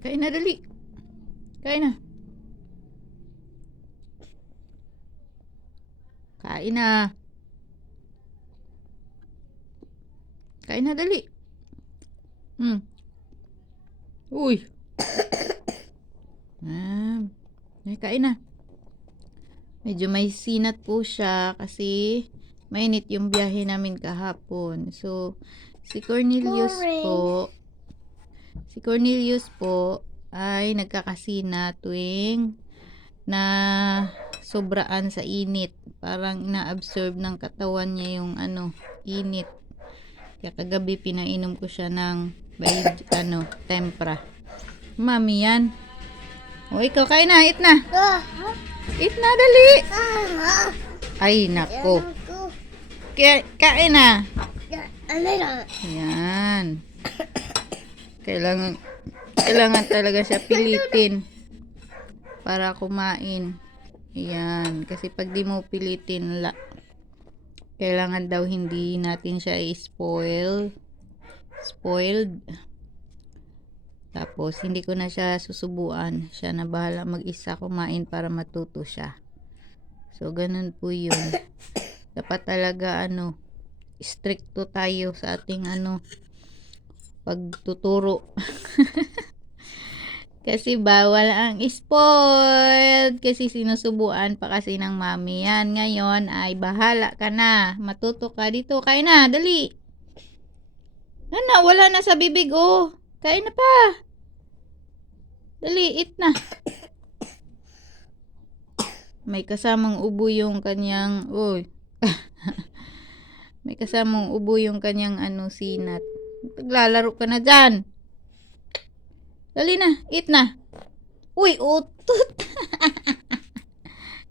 Kain na, dali. Kain na. Kain na. Kain na, dali. Uy. Kain na. Medyo may sinat po siya kasi mainit yung biyahe namin kahapon. So, si Cornelius po ay nagkakasina tuwing na sobraan sa init. Parang ina-absorb ng katawan niya yung init. Kaya kagabi pinainom ko siya ng tempra. Mami yan. O ikaw, kain na, eat na. Eat na, dali. Ay, nako. Kain na. Yan. Kailangan talaga siya pilitin para kumain. Yan. Kasi pag di mo pilitin, kailangan daw hindi natin siya spoiled. Tapos, hindi ko na siya susubuan. Siya na bahala mag-isa kumain para matuto siya. So, ganun po yun. Dapat talaga, stricto tayo sa ating, pagtuturo. Kasi bawal ang spoiled. Kasi sinusubuan pa kasi ng mami yan. Ngayon ay bahala ka na. Matuto ka dito. Kain na, dali. Wala na sa bibig, oh. Kain na pa. Dali, eat na. May kasamang ubo yung kanyang, may kasamang ubo yung kanyang sinat. Naglalaro ka na dyan. Dali na, eat na. Uy, utot.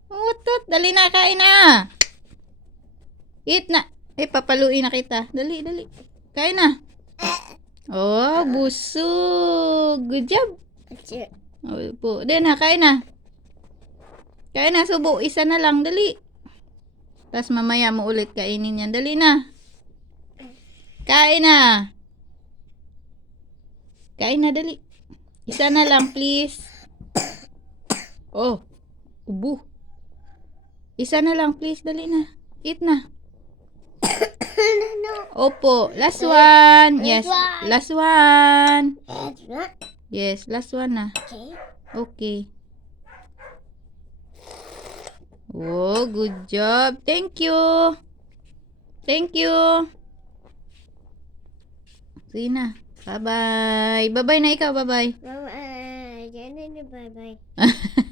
Utot, dali na, kain na. Eat na. Papaluin na kita. Dali. Kain na. Oh, busog. Good job. Po. Then na, kain na. Kain na, subo. Isa na lang, dali. Tapos mamaya mo ulit kainin yan. Dali na. Kain na. Kain na, dali. Isa na lang, please. Oh, ubo. Isa na lang, please. Dali na. Eat na. Opo. Last one. Yes. Last one. Yes, last one na. Okay. Oh, good job. Thank you. Thank you. Sige na. Bye-bye. Bye-bye na ikaw. Bye-bye. Bye-bye. Bye-bye.